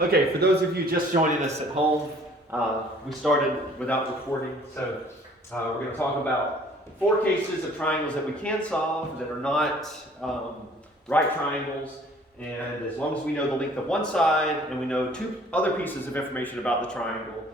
Okay, for those of you just joining us at home, we started without recording, so we're going to talk about 4 cases of triangles that we can solve that are not right triangles, and as long as we know the length of one side and we know 2 other pieces of information about the triangle,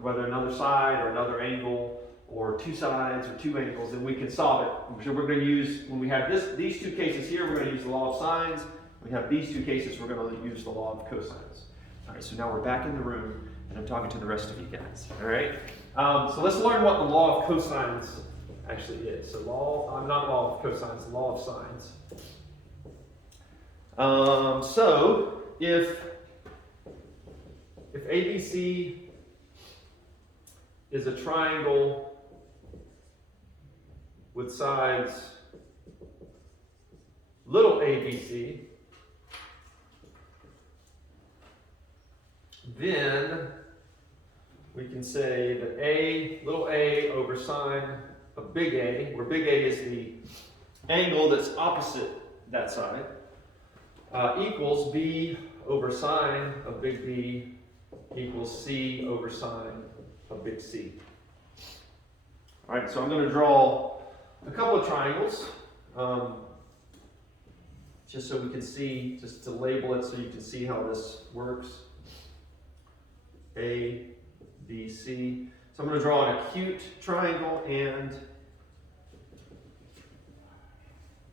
whether another side or another angle or 2 sides or 2 angles, then we can solve it. So we're going to use, when we have these 2 cases here, we're going to use the law of sines. We have these 2 cases, we're going to use the law of cosines. All right, so now we're back in the room, and I'm talking to the rest of you guys. All right, so let's learn what the law of cosines actually is. So not law of cosines, law of sines. So if ABC is a triangle with sides little abc, then we can say that little a over sine of big A, where big A is the angle that's opposite that side, equals B over sine of big B equals C over sine of big C. All right, so I'm going to draw a couple of triangles, just so we can see, just to label it so you can see how this works. A, B, C. So I'm going to draw an acute triangle and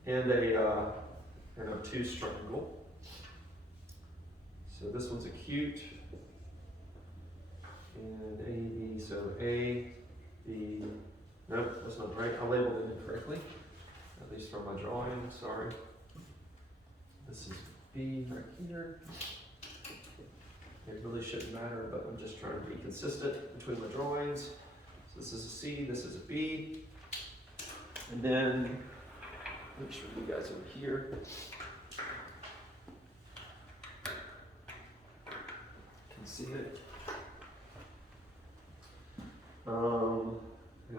an obtuse triangle. So this one's acute and A, B. So A, B. Nope, that's not right. I labeled it incorrectly, at least for my drawing. Sorry. This is B right here. It really shouldn't matter, but I'm just trying to be consistent between my drawings. So this is a C, this is a B. And then, make sure you guys are here. Can see it. An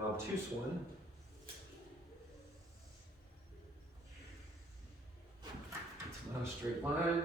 obtuse one. It's not a straight line.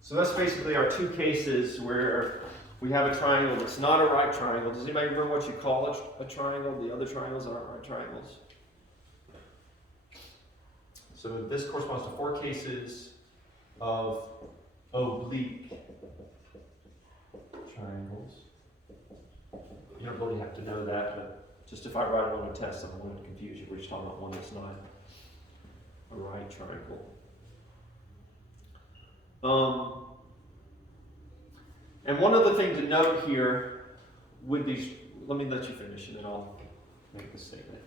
So that's basically our 2 cases where we have a triangle that's not a right triangle. Does anybody remember what you call a triangle? The other triangles aren't right triangles. So this corresponds to 4 cases of oblique triangles. You don't really have to know that, but just if I write it on a test, I don't want to confuse you. We're just talking about one that's not a right triangle. And one other thing to note here with these, let me let you finish and then I'll make the statement.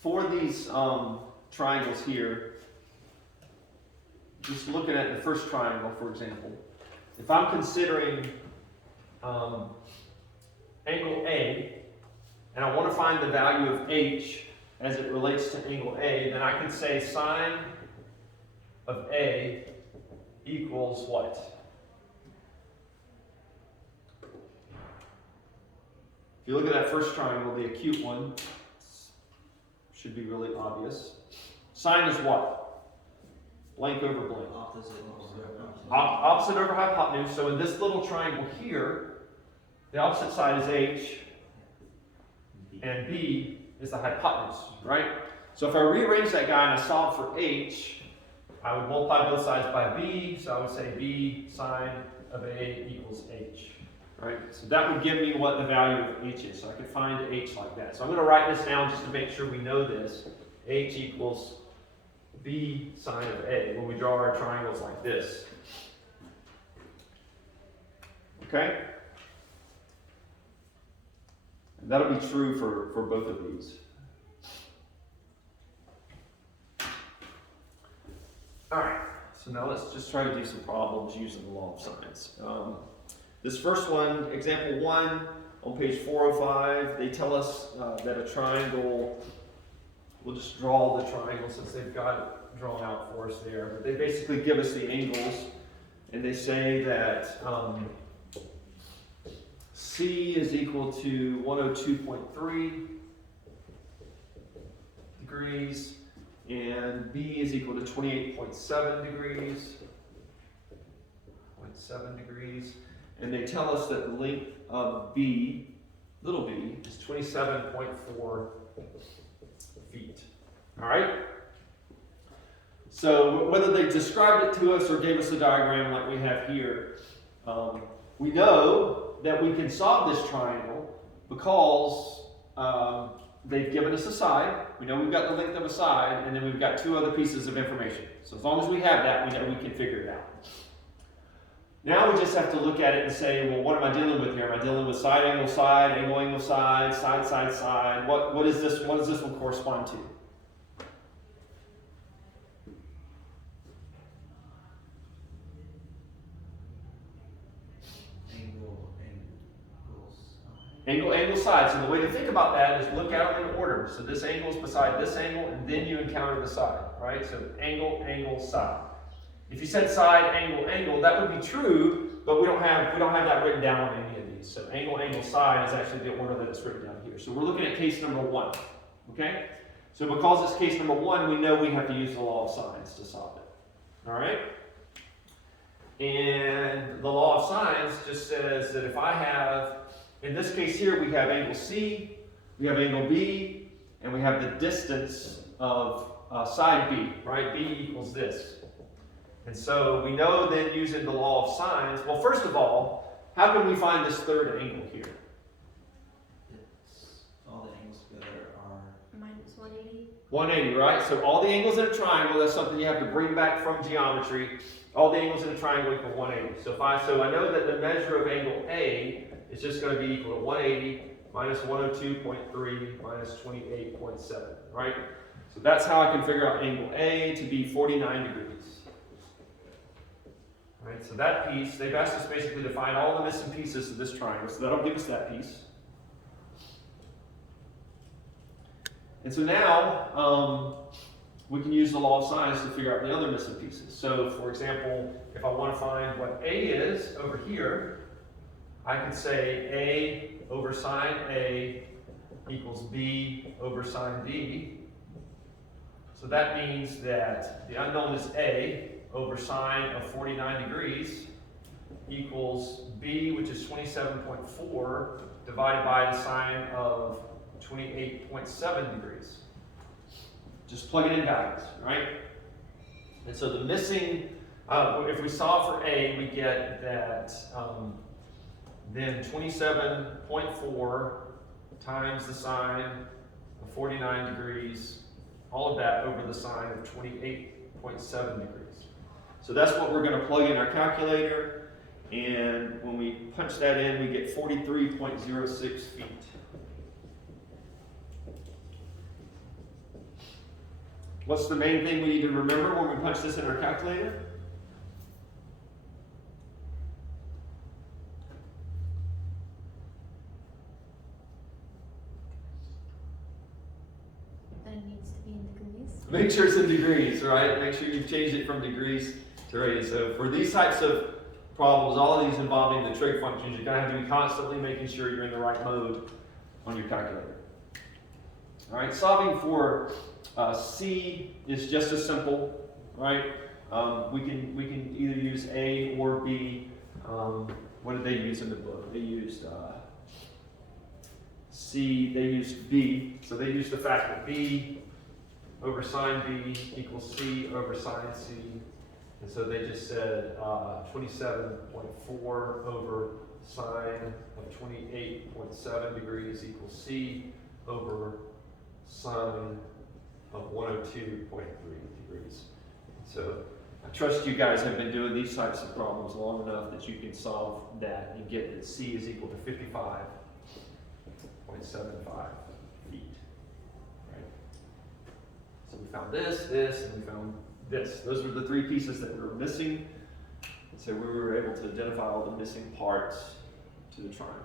For these triangles here, just looking at the first triangle, for example, if I'm considering angle A, and I want to find the value of H as it relates to angle A, then I can say sine of A equals what? If you look at that first triangle, the acute one, should be really obvious. Sine is what? Blank over blank. Opposite over hypotenuse. So in this little triangle here, the opposite side is H, and B is the hypotenuse, right? So if I rearrange that guy and I solve for H, I would multiply both sides by B, so I would say B sine of A equals H, right? So that would give me what the value of H is. So I could find H like that. So I'm going to write this down just to make sure we know this. H equals B sine of A when we draw our triangles like this. Okay? That'll be true for both of these. All right, so now let's just try to do some problems using the law of sines. This first one, example 1, on page 405, they tell us that a triangle, we'll just draw the triangle since they've got it drawn out for us there, but they basically give us the angles, and they say that C is equal to 102.3 degrees, and B is equal to 28.7 degrees, 0.7 degrees, and they tell us that the length of B, little b, is 27.4 feet. All right? So whether they described it to us or gave us a diagram like we have here, we know that we can solve this triangle because they've given us a side. We know we've got the length of a side, and then we've got 2 other pieces of information. So as long as we have that, we know we can figure it out. Now we just have to look at it and say, well, what am I dealing with here? Am I dealing with side, angle, side, side, side, side? What is this? What does this one correspond to? Angle, side. So the way to think about that is look at them in order. So this angle is beside this angle, and then you encounter the side, right? So angle, side. If you said side, angle, that would be true, but we don't have that written down on any of these. So angle, side is actually the order that it's written down here. So we're looking at case number 1, okay? So because it's case number 1, we know we have to use the law of sines to solve it, all right? And the law of sines just says that if I have, in this case here, we have angle C, we have angle B, and we have the distance of side B, right? B equals this. And so we know then using the law of sines, well, first of all, how can we find this third angle here? All the angles together are minus 180. 180, right? So all the angles in a triangle, that's something you have to bring back from geometry. All the angles in a triangle equal 180. So I know that the measure of angle A is just going to be equal to 180 minus 102.3 minus 28.7, right? So that's how I can figure out angle A to be 49 degrees. Right, so that piece, they've asked us basically to find all the missing pieces of this triangle, so that'll give us that piece. And so now, we can use the law of sines to figure out the other missing pieces. So, for example, if I want to find what A is over here, I could say A over sine A equals B over sine B. So that means that the unknown is A over sine of 49 degrees equals B, which is 27.4, divided by the sine of 28.7 degrees. Just plug it in values, right? And so the missing, if we solve for A, we get that then 27.4 times the sine of 49 degrees, all of that over the sine of 28.7 degrees. So that's what we're going to plug in our calculator, and when we punch that in, we get 43.06 feet. What's the main thing we need to remember when we punch this in our calculator? That it needs to be in degrees. Make sure it's in degrees, right? Make sure you've changed it from degrees to radians. So for these types of problems, all of these involving the trig functions, you're going to have to be constantly making sure you're in the right mode on your calculator. All right, solving for C is just as simple, right? We can either use A or B. What did they use in the book? They used C, they used B. So they used the fact that B over sine B equals C over sine C. And so they just said 27.4 over sine of 28.7 degrees equals C over sine of 102.3 degrees. So I trust you guys have been doing these types of problems long enough that you can solve that and get that C is equal to 55 feet. Right? So we found this, and we found this. Those were the three pieces that we were missing. And so we were able to identify all the missing parts to the triangle.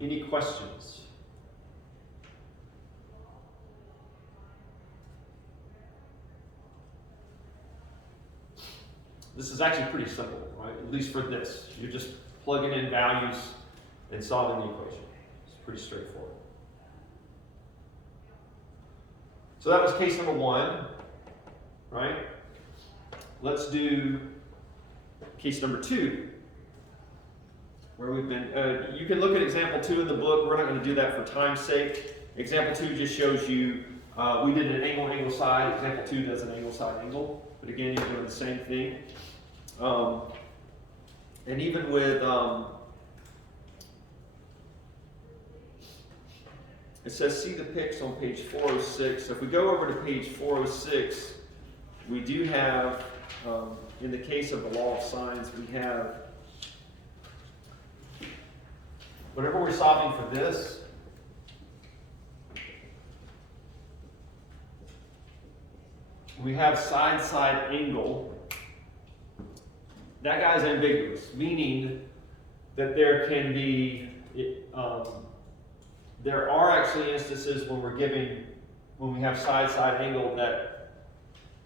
Any questions? This is actually pretty simple, right? At least for this. You're just plugging in values and solving the equation. It's pretty straightforward. So that was case number 1, right? Let's do case number 2, where we've been, you can look at example 2 in the book. We're not going to do that for time's sake. Example 2 just shows you, we did an angle side. Example 2 does an angle side angle. But again, you're doing the same thing. And even with, it says see the pics on page 406. So if we go over to page 406, we do have, in the case of the law of sines, we have, whenever we're solving for this, we have side angle. That guy's ambiguous, meaning that there can be, there are actually instances when when we have side angle that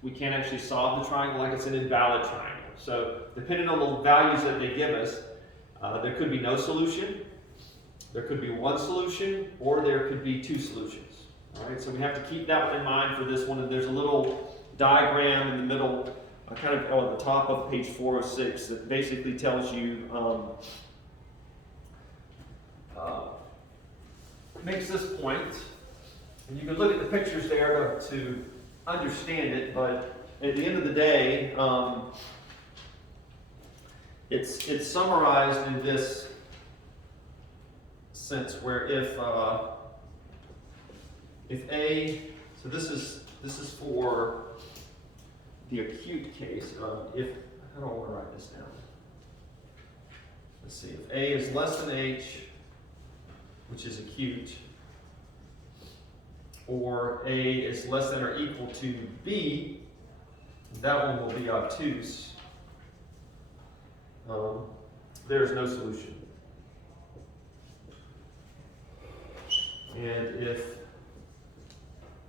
we can't actually solve the triangle, like it's an invalid triangle. So depending on the values that they give us, there could be no solution, there could be one solution, or there could be two solutions. All right, so we have to keep that in mind for this one. And there's a little diagram in the middle, kind of on the top of page 406, that basically tells you, makes this point, and you can look at the pictures there to understand it, but at the end of the day, it's summarized in this sense where if A, so this is for the acute case. If I don't want to write this down. Let's see. If A is less than H, which is acute, or A is less than or equal to B, that one will be obtuse. There's no solution. And if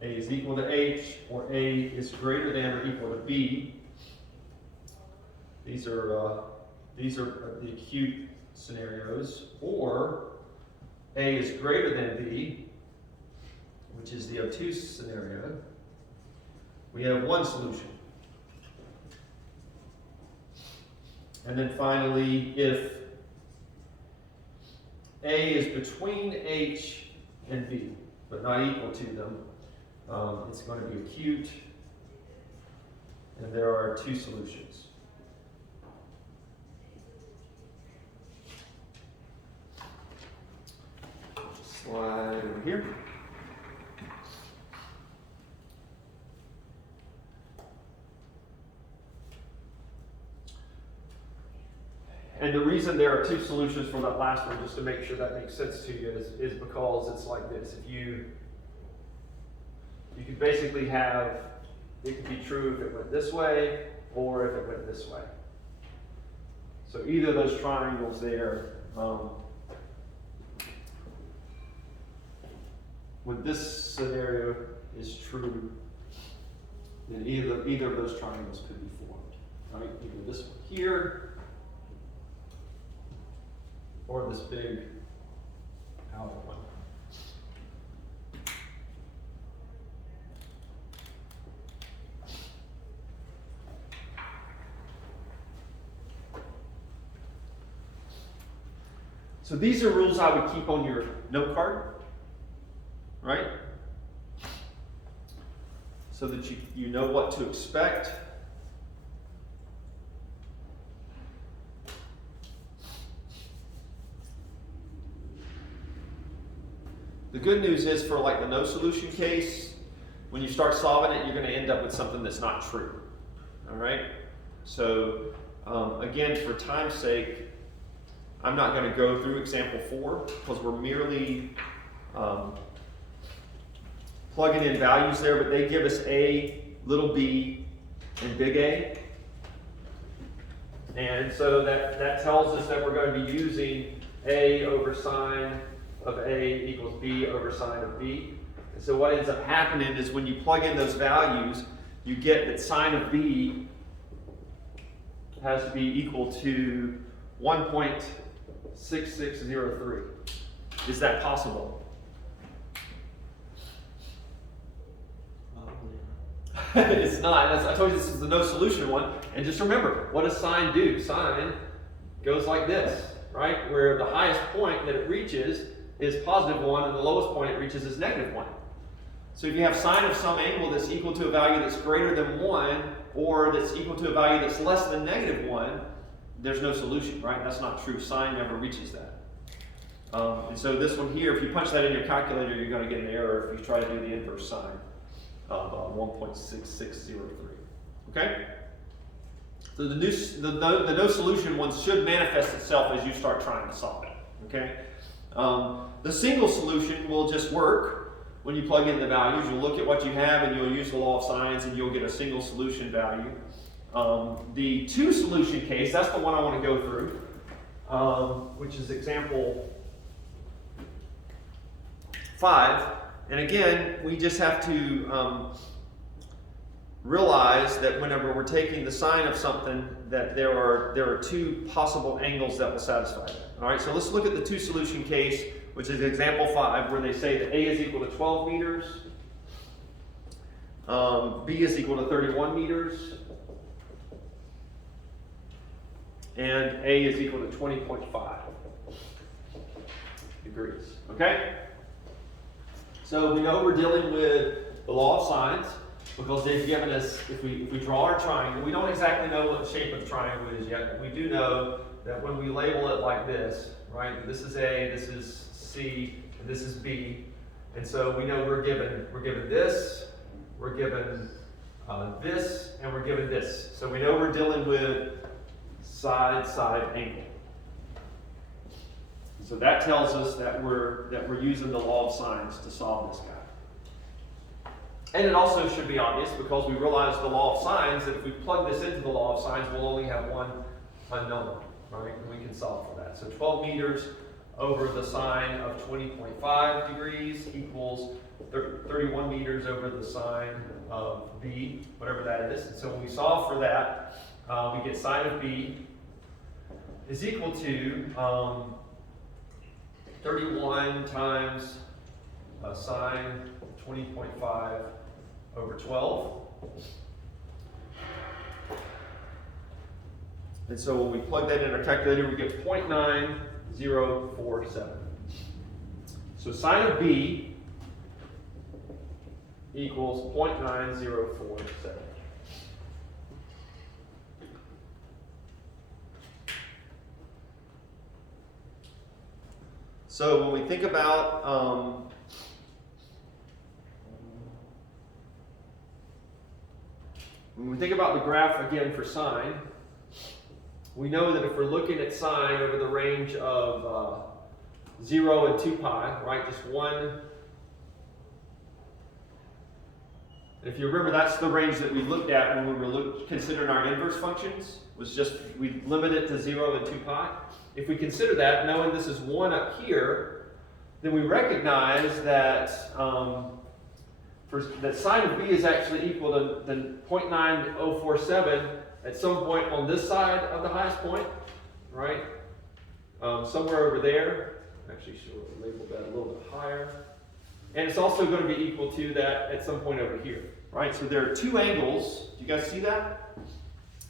A is equal to H, or A is greater than or equal to B, these are the acute scenarios, or A is greater than B, which is the obtuse scenario, we have one solution. And then finally, if A is between H and B, but not equal to them, it's going to be acute, and there are two solutions. Slide over here. And the reason there are two solutions for that last one, just to make sure that makes sense to you, is because it's like this. If you could basically have, it could be true if it went this way, or if it went this way. So either of those triangles there, when this scenario is true, then either of those triangles could be formed. Right? Either this one here, or this big outer one. So these are rules I would keep on your note card, right? So that you know what to expect. The good news is for like the no solution case, when you start solving it, you're going to end up with something that's not true. All right? So again, for time's sake, I'm not going to go through example 4 because we're merely plugging in values there, but they give us a, little b, and big A. And so that tells us that we're going to be using A over sine of A equals B over sine of B. And so what ends up happening is when you plug in those values, you get that sine of B has to be equal to 1.6603. Is that possible? It's not. I told you this is the no solution one. And just remember, what does sine do? Sine goes like this, right? Where the highest point that it reaches is positive 1 and the lowest point it reaches is negative 1. So if you have sine of some angle that's equal to a value that's greater than 1 or that's equal to a value that's less than negative 1, there's no solution, right? That's not true. Sine never reaches that. And so this one here, if you punch that in your calculator, you're going to get an error if you try to do the inverse sine of 1.6603. Okay? So the no solution one should manifest itself as you start trying to solve it. Okay? The single solution will just work when you plug in the values. You'll look at what you have and you'll use the law of sines and you'll get a single solution value. The two solution case, that's the one I want to go through, which is example 5. And again, we just have to realize that whenever we're taking the sine of something, that there are two possible angles that will satisfy that. All right, so let's look at the two solution case, which is example 5, where they say that A is equal to 12 meters, B is equal to 31 meters, and A is equal to 20.5 degrees. Okay? So we know we're dealing with the law of sines because they've given us, if we draw our triangle, we don't exactly know what the shape of the triangle is yet, but we do know that when we label it like this, right, this is A, this is C, and this is B, and so we know we're given this, we're given this, and we're given this. So we know we're dealing with side angle. So that tells us that we're using the law of sines to solve this guy. And it also should be obvious because we realize the law of sines that if we plug this into the law of sines, we'll only have one unknown, right? And we can solve for that. So 12 meters over the sine of 20.5 degrees equals 31 meters over the sine of B, whatever that is. And so when we solve for that, we get sine of B is equal to 31 times sine 20.5 over 12. And so when we plug that in our calculator, we get 0.9047. So sine of B equals 0.9047. So when we think about the graph again for sine, we know that if we're looking at sine over the range of 0 and 2 pi, right, just one. If you remember, that's the range that we looked at when we were considering our inverse functions, was just we limit it to 0 and 2 pi. If we consider that, knowing this is 1 up here, then we recognize that that sine of B is actually equal to 0.9047 at some point on this side of the highest point, right? Somewhere over there. Actually, should label that a little bit higher. And it's also going to be equal to that at some point over here, right? So there are two angles. Do you guys see that?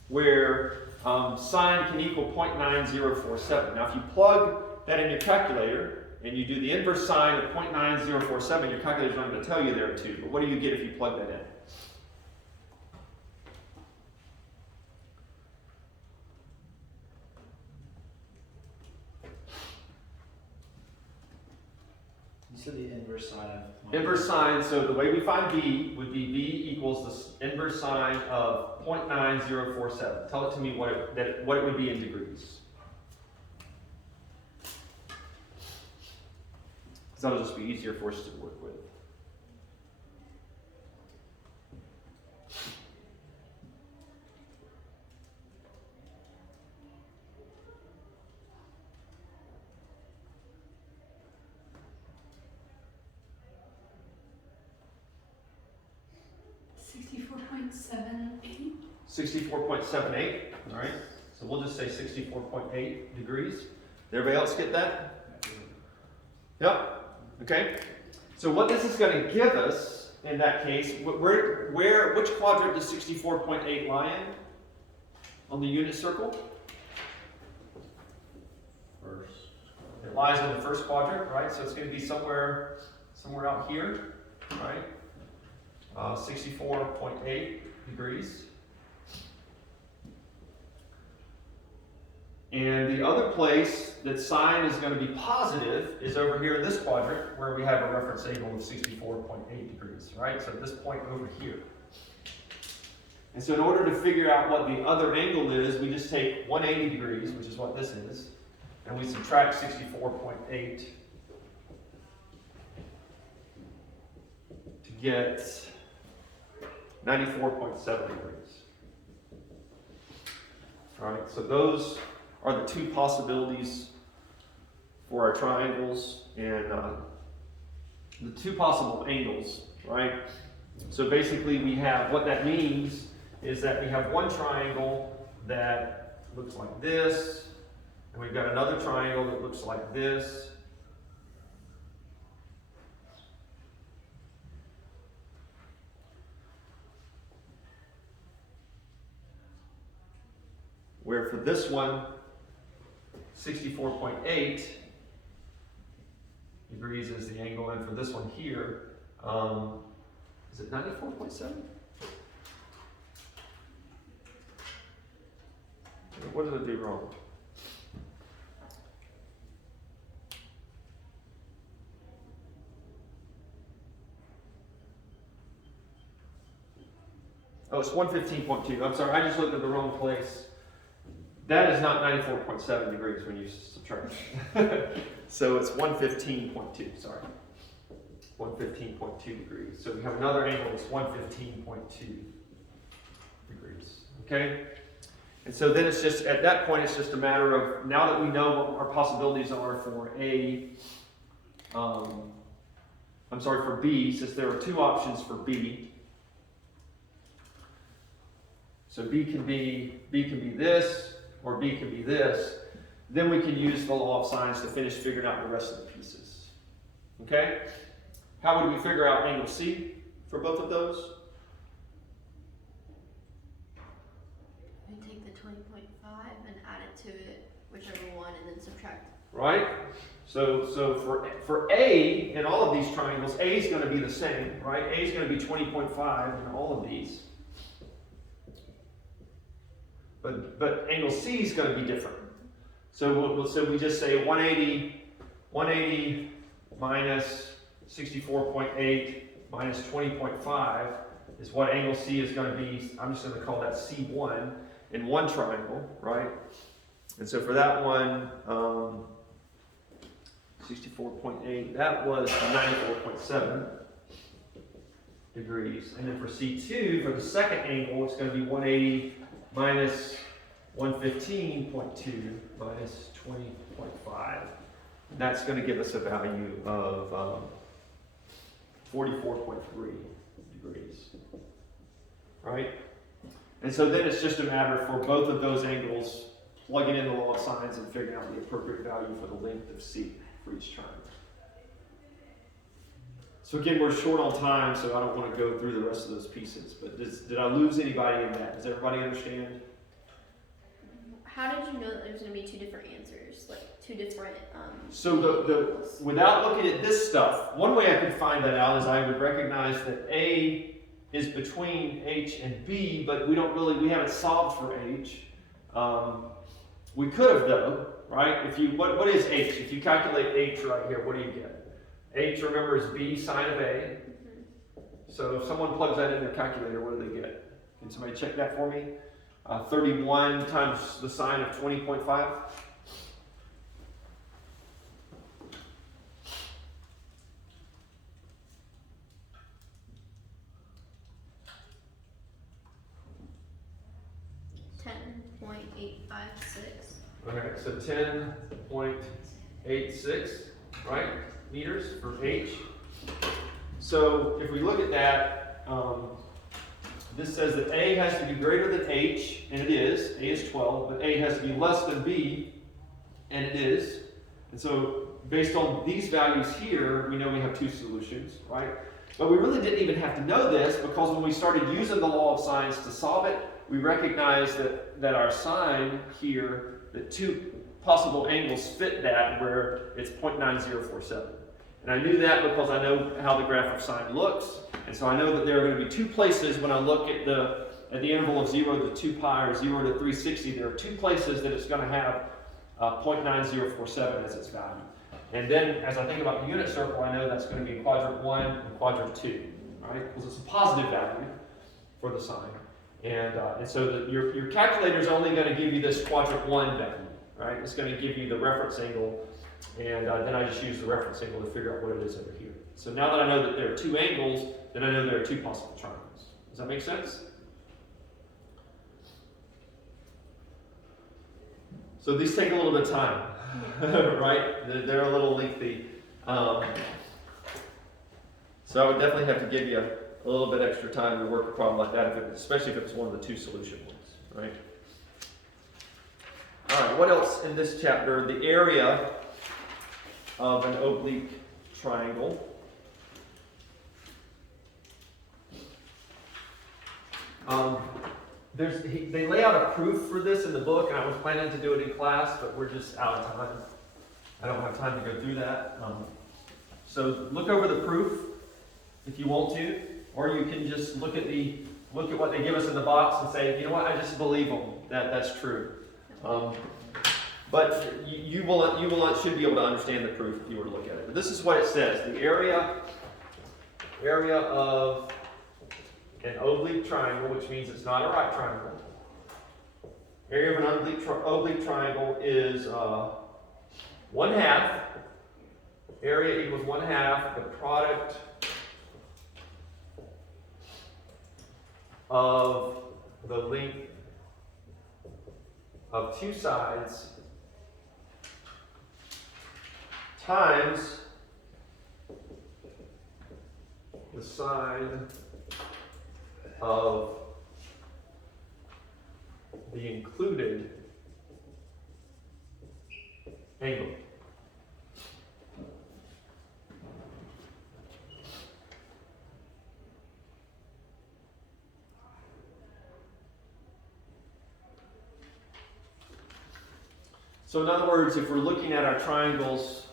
Where sine can equal 0.9047. Now, if you plug that in your calculator and you do the inverse sine of 0.9047, your calculator's not going to tell you there are two. But what do you get if you plug that in? You So the inverse sine of. Inverse sine, so the way we find b would be b equals the inverse sine of 0.9047. Tell it to me what it would be in degrees. Because that'll just be easier for us to work with. $64.78. 64.78, all right? So we'll just say 64.8 degrees. Did everybody else get that? Yep, okay. So what this is going to give us in that case, which quadrant does 64.8 lie in on the unit circle? First. It lies in the first quadrant, right? So it's going to be somewhere out here, right? 64.8 degrees. And the other place that sine is going to be positive is over here in this quadrant where we have a reference angle of 64.8 degrees, right? So at this point over here. And so in order to figure out what the other angle is, we just take 180 degrees, which is what this is, and we subtract 64.8 to get 94.7 degrees. All right, so those are the two possibilities for our triangles and the two possible angles, right? So basically we have, what that means is that we have one triangle that looks like this, and we've got another triangle that looks like this. Where for this one, 64.8 degrees is the angle, and for this one here, is it 94.7? What did I do wrong? Oh, it's 115.2. I'm sorry, I just looked at the wrong place. That is not 94.7 degrees when you subtract. So it's 115.2, sorry. 115.2 degrees. So we have another angle that's 115.2 degrees, okay? And so then it's just, at that point, it's just a matter of, now that we know what our possibilities are for for B, since there are two options for B. So B can be this, or B can be this. Then we can use the law of sines to finish figuring out the rest of the pieces. Okay? How would we figure out angle C for both of those? We take the 20.5 and add it to it, whichever one, and then subtract. Right? So for A in all of these triangles, A is going to be the same, right? A is going to be 20.5 in all of these. But angle C is going to be different. So we just say 180 minus 64.8 minus 20.5 is what angle C is going to be. I'm just going to call that C1 in one triangle, right? And so for that one, 64.8, that was 94.7 degrees. And then for C2, for the second angle, it's going to be 180 minus 115.2 minus 20.5. And that's going to give us a value of 44.3 degrees. Right? And so then it's just a matter for both of those angles, plugging in the law of sines and figuring out the appropriate value for the length of C for each triangle. So again, we're short on time, so I don't want to go through the rest of those pieces. But did I lose anybody in that? Does everybody understand? How did you know that there's going to be two different answers, like two different? So without looking at this stuff, one way I could find that out is I would recognize that A is between H and B, but we haven't solved for H. We could have though, right? What is H? If you calculate H right here, what do you get? H, remember, is B sine of A. So if someone plugs that in their calculator, what do they get? Can somebody check that for me? 31 times the sine of 20.5. Okay, so 10.86, right, meters for H. So if we look at that, this says that A has to be greater than H, and it is. A is 12, but A has to be less than B, and it is. And so based on these values here, we know we have two solutions, right? But we really didn't even have to know this, because when we started using the law of sines to solve it, we recognized that our sine here, the two possible angles fit that, where it's 0.9047. And I knew that because I know how the graph of sine looks, and so I know that there are going to be two places when I look at the interval of 0 to 2 pi or 0 to 360, there are two places that it's going to have 0.9047 as its value. And then as I think about the unit circle, I know that's going to be in quadrant 1 and quadrant 2, right? Because it's a positive value for the sine. And so your calculator is only going to give you this quadrant 1 value, right? It's going to give you the reference angle, and then I just use the reference angle to figure out what it is over here. So now that I know that there are two angles, then I know there are two possible triangles. Does that make sense? So these take a little bit of time, right? They're a little lengthy. So I would definitely have to give you a little bit extra time to work a problem like that, especially if it's one of the two solution ones, right? All right, what else in this chapter? The area of an oblique triangle. They lay out a proof for this in the book, and I was planning to do it in class, but we're just out of time. I don't have time to go through that. So look over the proof if you want to, or you can just look at what they give us in the box and say, you know what, I just believe them. That's true. But you should be able to understand the proof if you were to look at it. But this is what it says: the area of an oblique triangle, which means it's not a right triangle. Area of an oblique triangle is 1/2. Area equals 1/2 the product of the length of two sides times the sine of the included angle. So in other words, if we're looking at our triangles,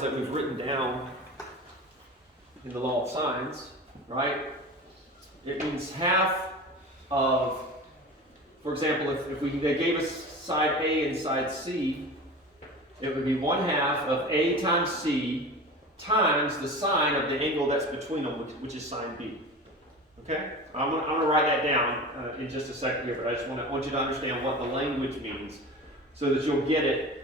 that we've written down in the law of sines, right? It means half of, for example, if they gave us side A and side C, it would be 1/2 of A times C times the sine of the angle that's between them, which is sine B. Okay? I'm going to write that down in just a second here, but I just want you to understand what the language means so that you'll get it.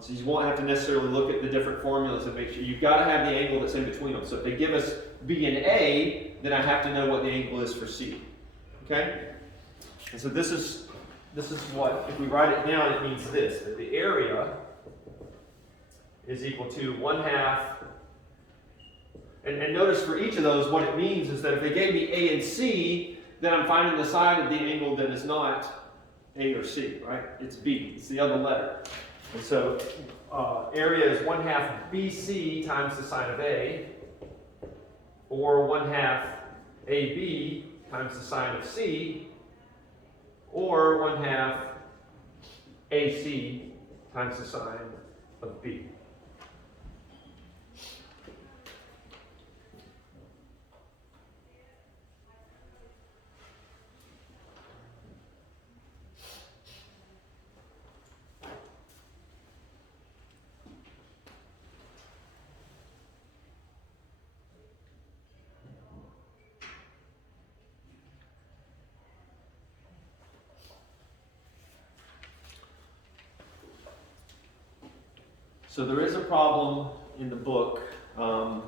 So you won't have to necessarily look at the different formulas and make sure. You've got to have the angle that's in between them. So if they give us B and A, then I have to know what the angle is for C. Okay? And so this is what, if we write it down, it means this, that the area is equal to 1/2. And notice for each of those, what it means is that if they gave me A and C, then I'm finding the side of the angle that is not A or C, right? It's B. It's the other letter. And so area is 1/2 BC times the sine of A, or 1/2 AB times the sine of C, or 1/2 AC times the sine of B. So there is a problem in the book on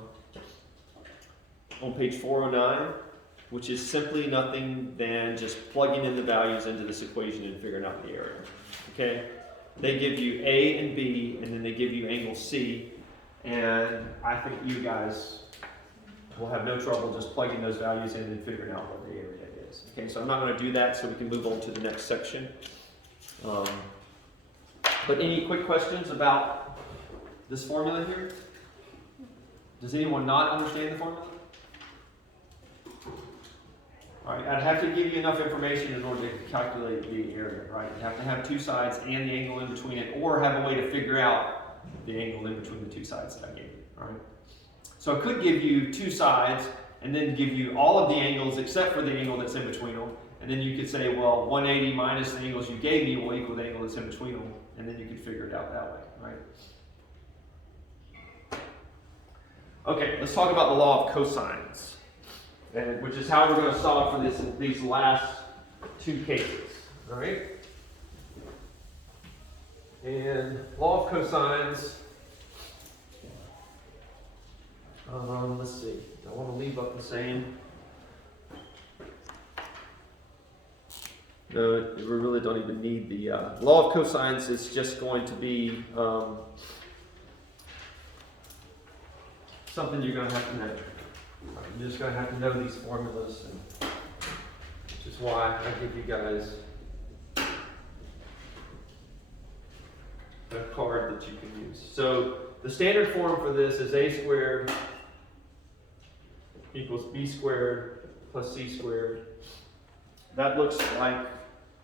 page 409, which is simply nothing than just plugging in the values into this equation and figuring out the area. Okay? They give you A and B, and then they give you angle C, and I think you guys will have no trouble just plugging those values in and figuring out what the area is. Okay, so I'm not going to do that, so we can move on to the next section. But any quick questions about this formula here? Does anyone not understand the formula? All right, I'd have to give you enough information in order to calculate the area, right? You'd have to have two sides and the angle in between it, or have a way to figure out the angle in between the two sides that I gave you, all right? So I could give you two sides and then give you all of the angles except for the angle that's in between them. And then you could say, well, 180 minus the angles you gave me will equal the angle that's in between them. And then you could figure it out that way, right? Okay, let's talk about the law of cosines, which is how we're going to solve for these last two cases, all right? And law of cosines, let's see, I want to leave up the same. No, we really don't even need the law of cosines. Is just going to be something you're going to have to know. You're just going to have to know these formulas, which is why I give you guys a card that you can use. So the standard form for this is a squared equals b squared plus c squared. That looks like,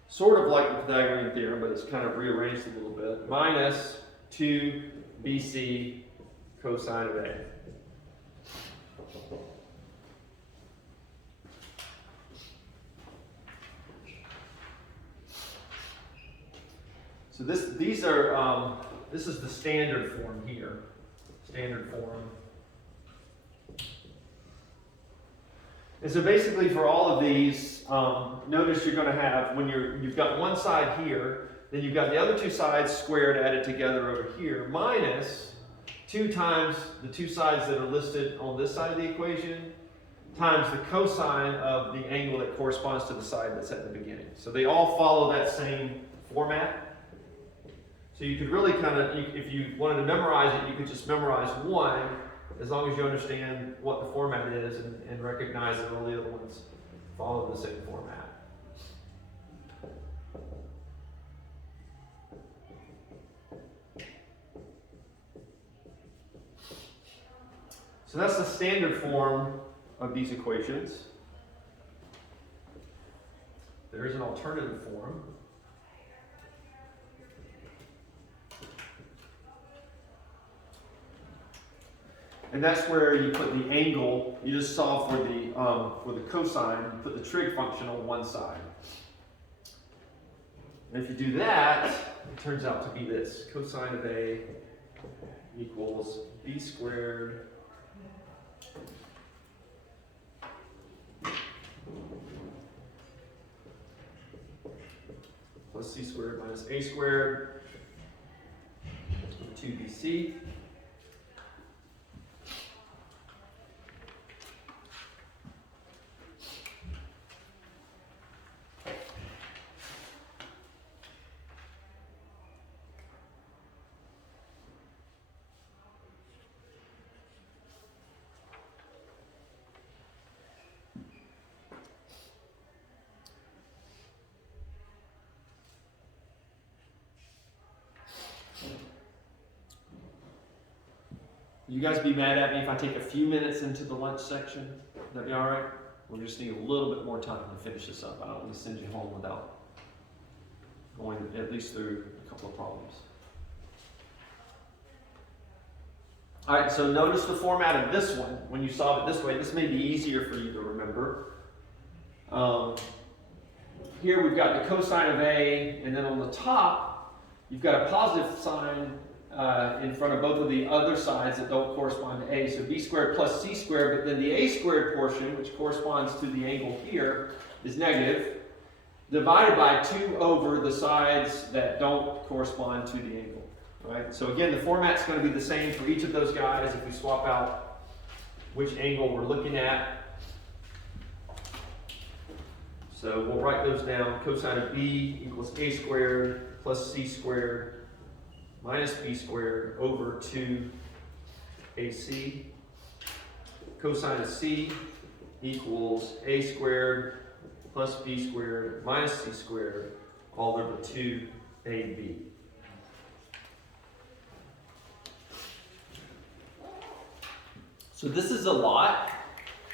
sort of like the Pythagorean theorem, but it's kind of rearranged a little bit. Minus 2bc cosine of a. So this is the standard form here. Standard form. And so basically for all of these, notice you're going to have, when you've got one side here, then you've got the other two sides squared added together over here, minus 2 times the two sides that are listed on this side of the equation, times the cosine of the angle that corresponds to the side that's at the beginning. So they all follow that same format. So you could really kind of, if you wanted to memorize it, you could just memorize one, as long as you understand what the format is and recognize that all the other ones follow the same format. So that's the standard form of these equations. There is an alternative form. And that's where you put the angle, you just solve for the cosine, you put the trig function on one side. And if you do that, it turns out to be this. Cosine of A equals b squared plus c squared minus a squared 2bc. You guys be mad at me if I take a few minutes into the lunch section? Would that be all right? We just need a little bit more time to finish this up. I don't want to send you home without going at least through a couple of problems. All right, so notice the format of this one. When you solve it this way, this may be easier for you to remember. Here we've got the cosine of A, and then on the top, you've got a positive sign in front of both of the other sides that don't correspond to A. So b squared plus c squared, but then the a squared portion, which corresponds to the angle here, is negative, divided by 2 over the sides that don't correspond to the angle. right? So again, the format's going to be the same for each of those guys if we swap out which angle we're looking at. So we'll write those down. Cosine of B equals A squared plus C squared minus B squared over 2AC. Cosine of C equals A squared plus B squared minus C squared all over 2AB. So this is a lot.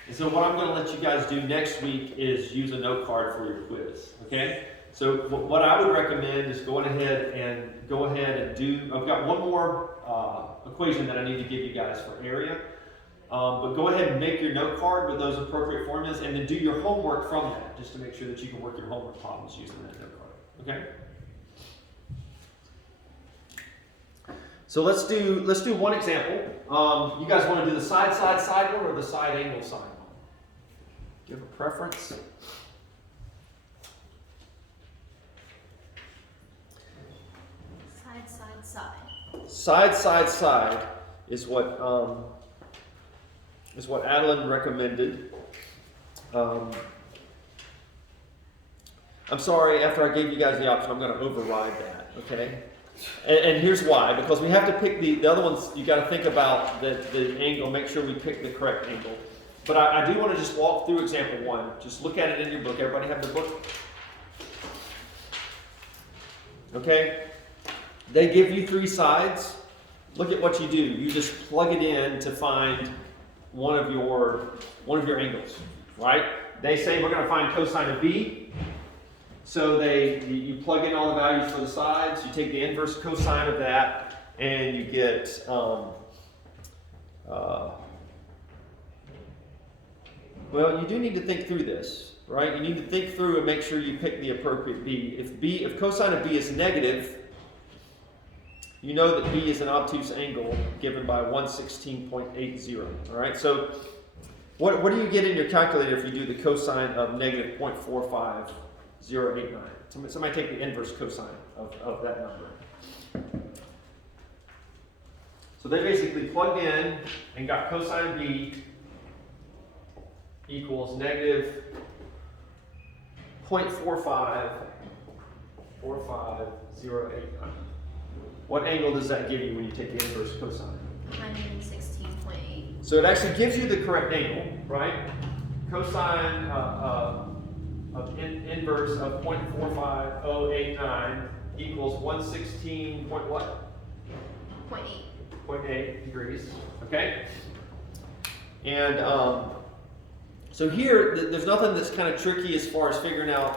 And so what I'm going to let you guys do next week is use a note card for your quiz, okay? So what I would recommend is going ahead and do, I've got one more equation that I need to give you guys for area. But go ahead and make your note card with those appropriate formulas and then do your homework from that, just to make sure that you can work your homework problems using that note card, okay? So let's do one example. You guys want to do the side one or the side angle side one? Do you have a preference? Side is what Adeline recommended. I'm sorry, after I gave you guys the option, I'm going to override that, okay? And here's why. Because we have to pick the other ones, you got to think about the angle, make sure we pick the correct angle. But I do want to just walk through example one. Just look at it in your book. Everybody have the book? Okay? They give you 3 sides. Look at what you do. You just plug it in to find one of your angles, right? They say we're going to find cosine of B. So you plug in all the values for the sides. You take the inverse cosine of that, and you get well, you do need to think through this, right? You need to think through and make sure you pick the appropriate B. If cosine of B is negative, you know that B is an obtuse angle given by 116.80. All right. So what do you get in your calculator if you do the cosine of negative 0.45089? Somebody take the inverse cosine of that number. So they basically plugged in and got cosine of B equals negative 0.45089. What angle does that give you when you take the inverse cosine? 116.8. So it actually gives you the correct angle, right? Cosine of inverse of 0.45089 equals 116 point what? 0.8. 0.8 degrees, okay? And so here, there's nothing that's kind of tricky as far as figuring out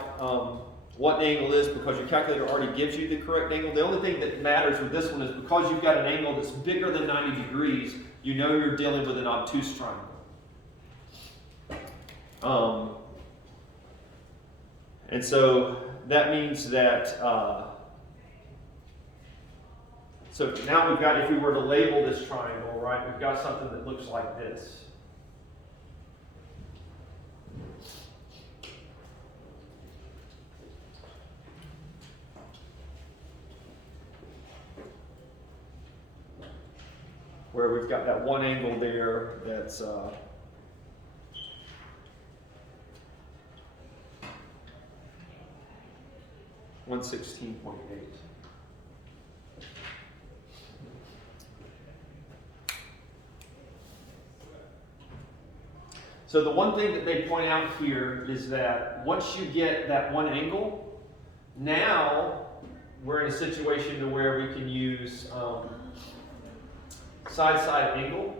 what the angle is because your calculator already gives you the correct angle. The only thing that matters with this one is because you've got an angle that's bigger than 90 degrees, you know you're dealing with an obtuse triangle. And so that means that, so now we've got, if we were to label this triangle, right, we've got something that looks like this. Where we've got that one angle there that's 116.8. So the one thing that they point out here is that once you get that one angle, now we're in a situation to where we can use side-side angle.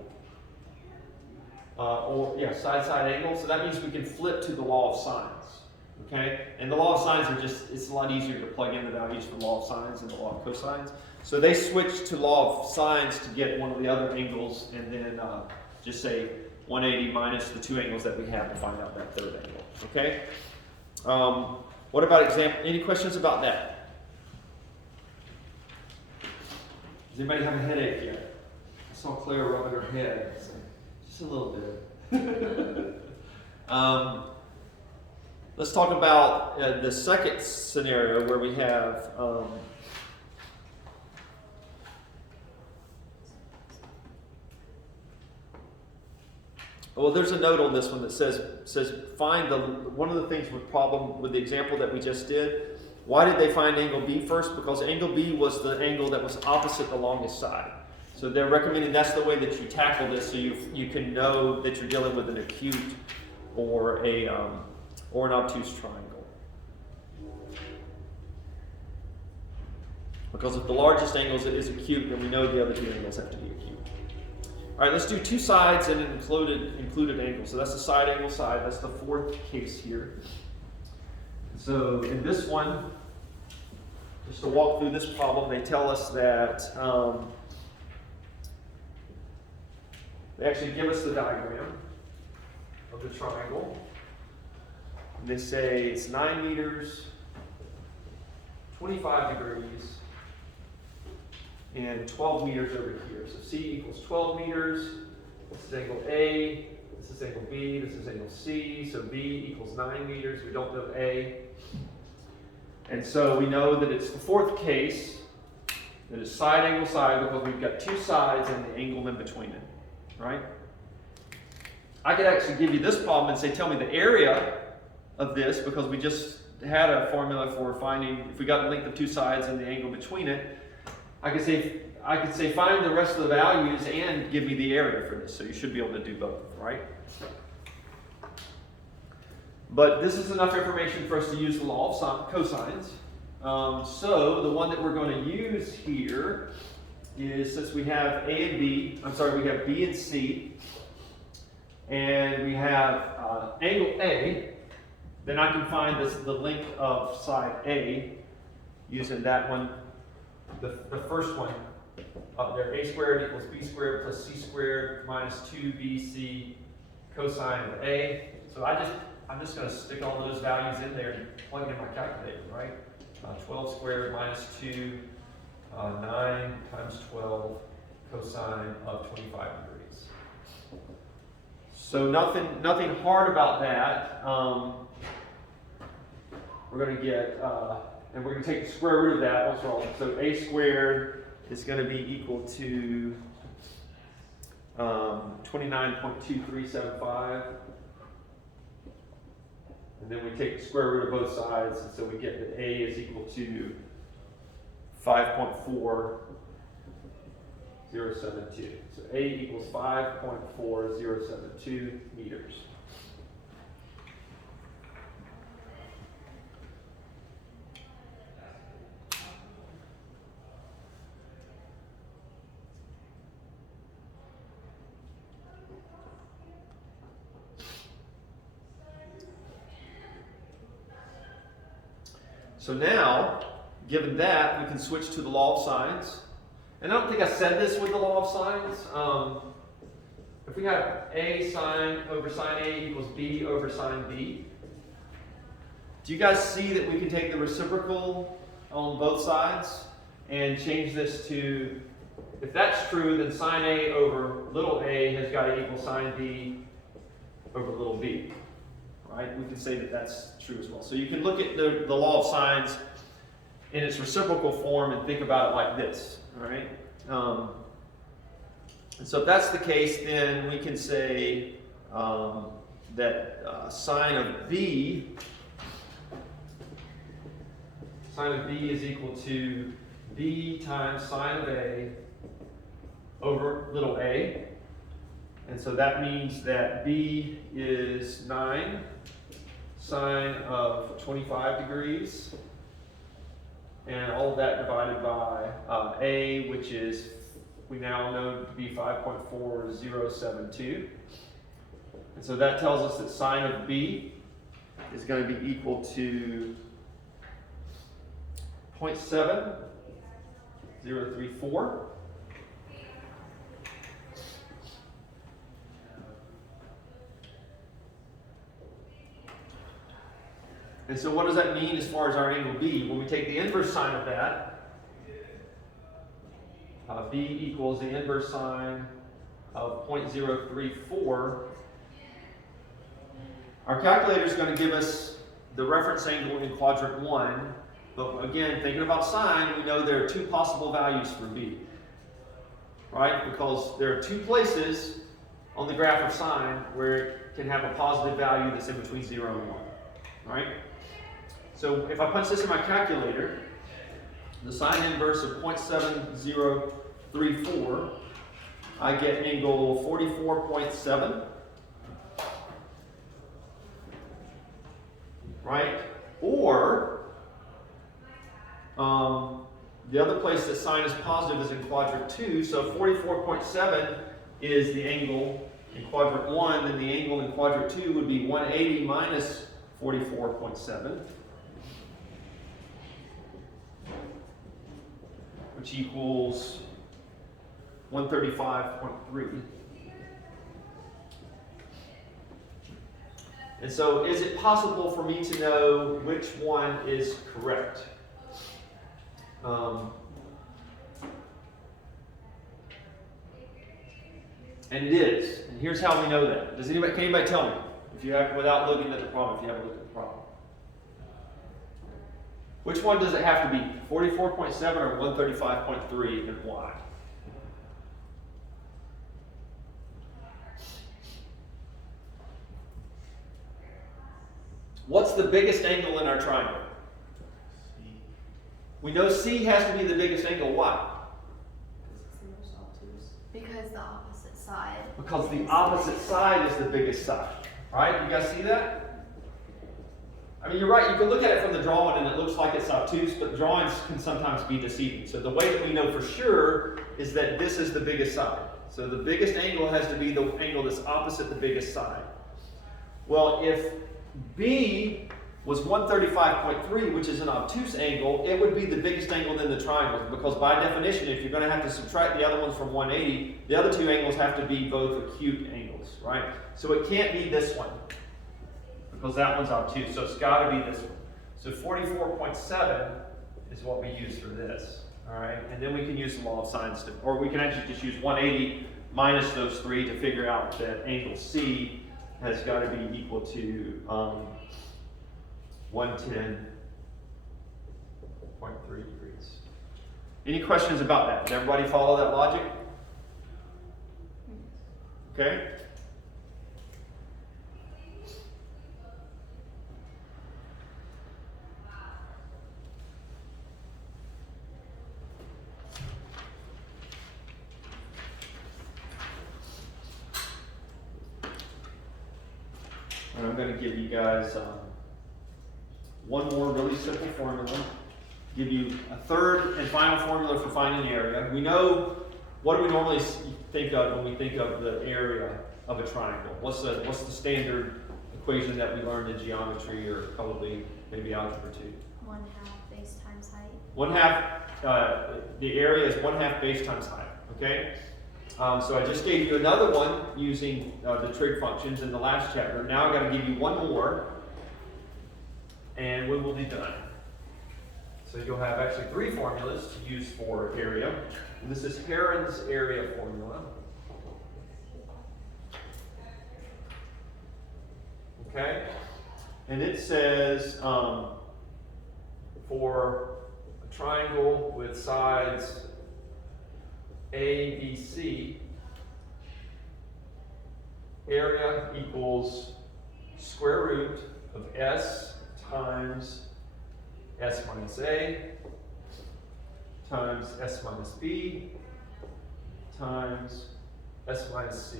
Side-side angle. So that means we can flip to the law of sines. Okay? And the law of sines are just, it's a lot easier to plug in the values for law of sines and the law of cosines. So they switched to law of sines to get one of the other angles and then just say 180 minus the 2 angles that we have to find out that third angle. Okay? What about example? Any questions about that? Does anybody have a headache yet? I saw Claire rubbing her head. Just a little bit. Let's talk about the second scenario where we have Well, there's a note on this one that says find one of the things with problem with the example that we just did. Why did they find angle B first? Because angle B was the angle that was opposite the longest side. So they're recommending that's the way that you tackle this, so you can know that you're dealing with an acute or an obtuse triangle. Because if the largest angle is acute, then we know the other two angles have to be acute. All right, let's do two sides and an included angle. So that's the side angle side. That's the fourth case here. So in this one, just to walk through this problem, they tell us that they actually give us the diagram of the triangle. And they say it's 9 meters, 25 degrees, and 12 meters over here. So C equals 12 meters. This is angle A. This is angle B. This is angle C. So B equals 9 meters. We don't know A. And so we know that it's the fourth case, that it's side angle side, because we've got two sides and the angle in between it, right? I could actually give you this problem and say, tell me the area of this, because we just had a formula for finding, if we got the length of two sides and the angle between it, I could say find the rest of the values and give me the area for this. So you should be able to do both, right? But this is enough information for us to use the law of cosines. So the one that we're going to use here is, since we have we have B and C, and we have angle A, then I can find the length of side A using that one, the first one up there. A squared equals B squared plus C squared minus 2BC cosine of A. So I'm just going to stick all those values in there and plug it in my calculator, right? 12 squared minus 2, 9 times 12 cosine of 25 degrees. So nothing hard about that. We're going to get, and we're going to take the square root of that once we're all, so A squared is going to be equal to 29.2375. And then we take the square root of both sides, and so we get that A is equal to 5.4072. So A equals 5.4072 meters. So now, given that, we can switch to the law of sines. And I don't think I said this with the law of sines. If we have A sine over sine A equals B over sine B, do you guys see that we can take the reciprocal on both sides and change this to, if that's true, then sine A over little a has got to equal sine B over little b. Right? We can say that that's true as well. So you can look at the law of sines in its reciprocal form and think about it like this. All right? And so if that's the case, then we can say that sine of B is equal to B times sine of A over little a. And so that means that B is 9 sine of 25 degrees. And all of that divided by A, which is, we now know to be 5.4072. And so that tells us that sine of B is going to be equal to 0.7034. And so what does that mean as far as our angle B? When we take the inverse sine of that, B equals the inverse sine of 0.034. Our calculator is going to give us the reference angle in quadrant 1. But again, thinking about sine, we know there are two possible values for B. Right? Because there are two places on the graph of sine where it can have a positive value that's in between 0 and 1. All right? So if I punch this in my calculator, the sine inverse of 0.7034, I get angle 44.7. Right? Or, the other place that sine is positive is in quadrant 2, so 44.7 is the angle in quadrant 1, and the angle in quadrant 2 would be 180 minus 44.7, which equals 135.3. And so, is it possible for me to know which one is correct? And it is. And here's how we know that. Can anybody tell me? If you have, without looking at the problem, if you haven't looked at the problem. Which one does it have to be? 44.7 or 135.3, and why? What's the biggest angle in our triangle? We know C has to be the biggest angle. Why? Because the opposite side. Because the opposite side is the biggest side. Right? You guys see that? I mean, you're right. You can look at it from the drawing and it looks like it's obtuse, but drawings can sometimes be deceiving. So the way that we know for sure is that this is the biggest side. So the biggest angle has to be the angle that's opposite the biggest side. Well, if B was 135.3, which is an obtuse angle, it would be the biggest angle in the triangle, because by definition, if you're going to have to subtract the other ones from 180, the other two angles have to be both acute angles, right? So it can't be this one, because that one's obtuse, so it's got to be this one. So 44.7 is what we use for this, all right? And then we can use the law of sines, or we can actually just use 180 minus those three to figure out that angle C has got to be equal to 110.3 degrees. Any questions about that? Did everybody follow that logic? Okay. And I'm going to give you guys one more really simple formula. Give you a third and final formula for finding area. We know, what do we normally think of when we think of the area of a triangle? What's the standard equation that we learned in geometry, or probably maybe algebra 2? 1/2 base times height. 1/2, the area is 1/2 base times height, okay? So I just gave you another one using the trig functions in the last chapter. Now I've got to give you one more, and we will be done. So you'll have actually 3 formulas to use for area. And this is Heron's area formula. Okay? And it says for a triangle with sides A, B, C, area equals square root of S times S minus A times S minus B times S minus C,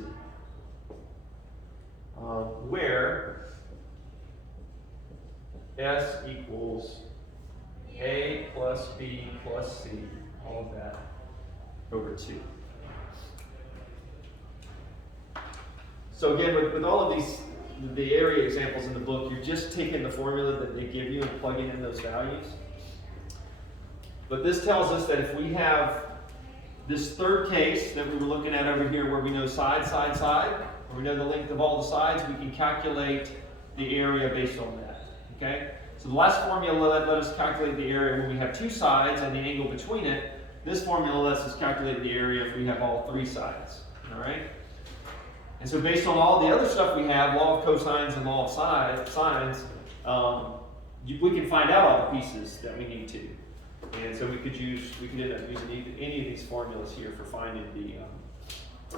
where S equals A plus B plus C, all of that, over 2. So again, with all of these, the area examples in the book, you're just taking the formula that they give you and plugging in those values. But this tells us that if we have this third case that we were looking at over here, where we know side, side, side, where we know the length of all the sides, we can calculate the area based on that, okay? So the last formula let us calculate the area when we have 2 sides and the angle between it. This formula lets us calculate the area if we have all 3 sides, all right? And so based on all the other stuff we have, law of cosines and law of sines, we can find out all the pieces that we need to. And so we could end up using any of these formulas here for finding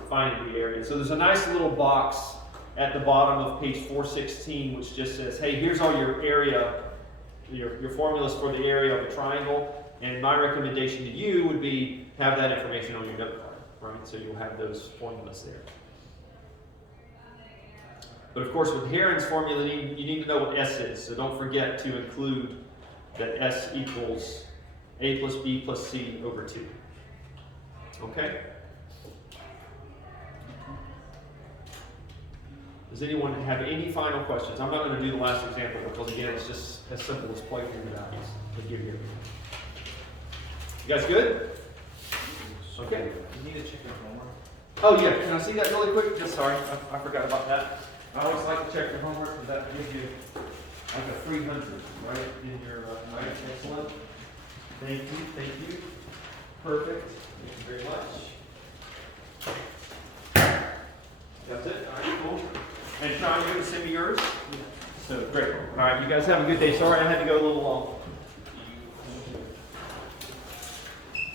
finding the area. So there's a nice little box at the bottom of page 416 which just says, hey, here's all your area, your formulas for the area of a triangle, and my recommendation to you would be have that information on your note card, right? So you'll have those formulas there. But of course, with Heron's formula, you need to know what S is, so don't forget to include that S equals A plus B plus C over 2. Okay? Does anyone have any final questions? I'm not going to do the last example because, again, it's just as simple as plugging it out to give you everything. You guys good? Okay. You need to check your homework. Oh, yeah. Can I see that really quick? Just sorry. I forgot about that. I always like to check your homework because that gives you like a 300, right, in your, right? Excellent. Thank you. Thank you. Perfect. Thank you very much. That's it? All right, cool. And Sean, you're going to send me yours? So, great. All right, you guys have a good day. Sorry I had to go a little long.